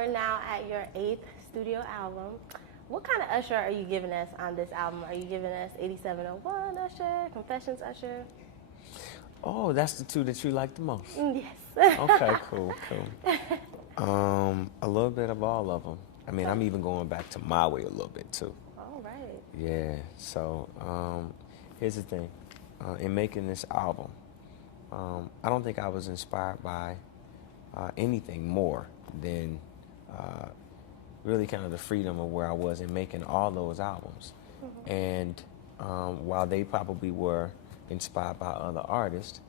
We're now at your 8th studio album. What kind of Usher are you giving us on this album? Are you giving us 8701 Usher, Confessions Usher? Oh, that's the two that you like the most? Yes. Okay, cool. A little bit of all of them. I mean, I'm even going back to my way a little bit too. All right. Yeah, so here's the thing. In making this album, I don't think I was inspired by anything more than really kind of the freedom of where I was in making all those albums. Mm-hmm. And while they probably were inspired by other artists,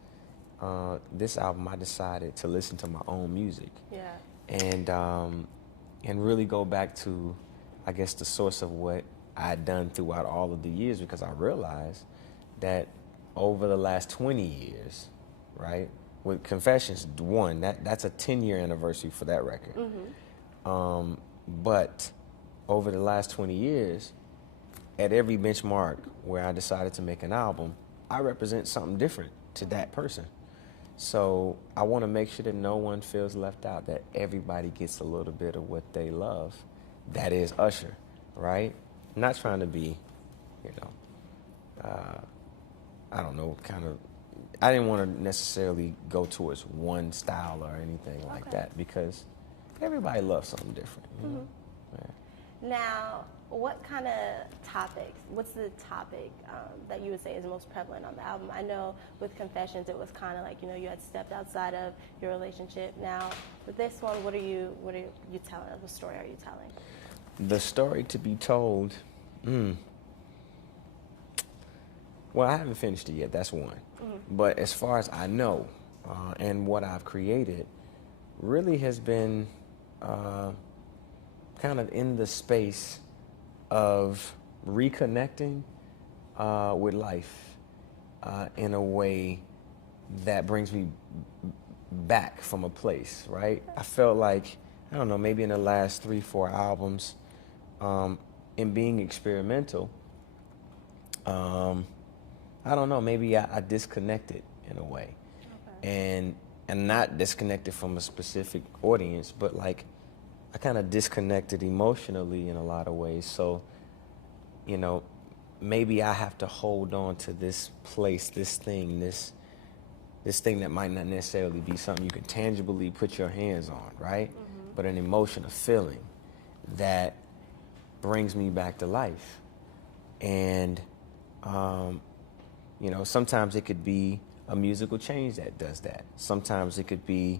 this album I decided to listen to my own music. Yeah. And really go back to, I guess, the source of what I had done throughout all of the years, because I realized that over the last 20 years, right, with Confessions, that's a 10-year anniversary for that record. Mm-hmm. But over the last 20 years, at every benchmark where I decided to make an album, I represent something different to that person. So I want to make sure that no one feels left out, that everybody gets a little bit of what they love. That is Usher, right? I'm not trying to be, I don't know, I didn't want to necessarily go towards one style or anything like that, because everybody loves something different. You know? Yeah. Now, what kind of topics, what's the topic that you would say is most prevalent on the album? I know with Confessions, it was kind of like, you had stepped outside of your relationship. Now, with this one, what are you telling? What story are you telling? The story to be told, well, I haven't finished it yet, that's one. Mm-hmm. But as far as I know, and what I've created, really has been kind of in the space of reconnecting with life in a way that brings me back from a place, right? I felt like, I don't know, maybe in the last 3-4 albums, in being experimental, I don't know, maybe I disconnected in a way. Okay. And not disconnected from a specific audience, but like I kind of disconnected emotionally in a lot of ways. So, maybe I have to hold on to this place, this thing that might not necessarily be something you can tangibly put your hands on, right? Mm-hmm. But an emotion, a feeling that brings me back to life. And, sometimes it could be a musical change that does that. Sometimes it could be,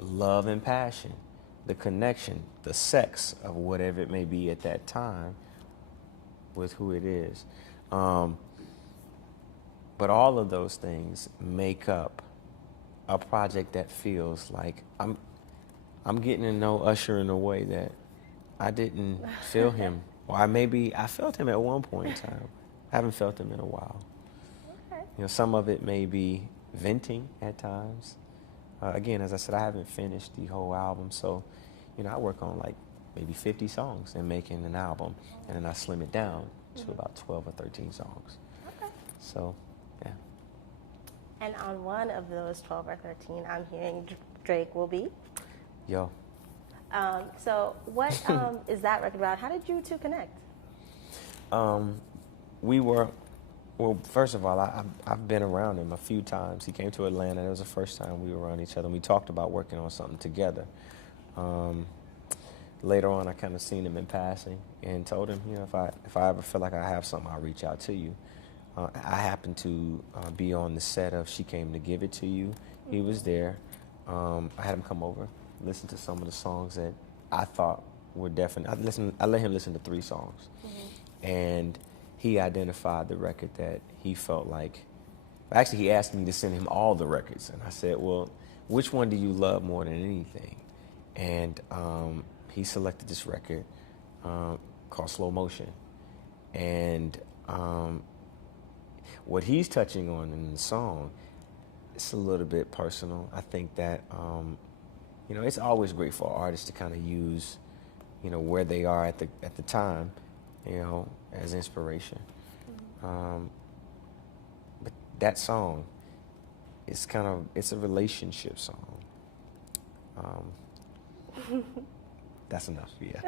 love and passion, the connection, the sex of whatever it may be at that time with who it is. But all of those things make up a project that feels like I'm getting to know Usher in a way that I didn't feel him. Or I felt him at one point in time. I haven't felt him in a while. Okay. Some of it may be venting at times. Again, as I said, I haven't finished the whole album, so I work on like maybe 50 songs in making an album, and then I slim it down to about 12 or 13 songs. Okay. So, yeah. And on one of those 12 or 13, I'm hearing Drake will be. Yo. So what is that record about? How did you two connect? Well, first of all, I've been around him a few times. He came to Atlanta. It was the first time we were around each other, and we talked about working on something together. Later on, I kind of seen him in passing and told him, if I ever feel like I have something, I'll reach out to you. I happened to be on the set of She Came to Give It to You. He was there. I had him come over, listen to some of the songs that I thought were definite. I let him listen to 3 songs. Mm-hmm. And he identified the record that he felt like. Actually, he asked me to send him all the records, and I said, well, which one do you love more than anything? And he selected this record called Slow Motion. And what he's touching on in the song, it's a little bit personal. I think that, it's always great for artists to kind of use, where they are at the time, as inspiration. Mm-hmm. But that song, it's a relationship song. That's enough, yeah.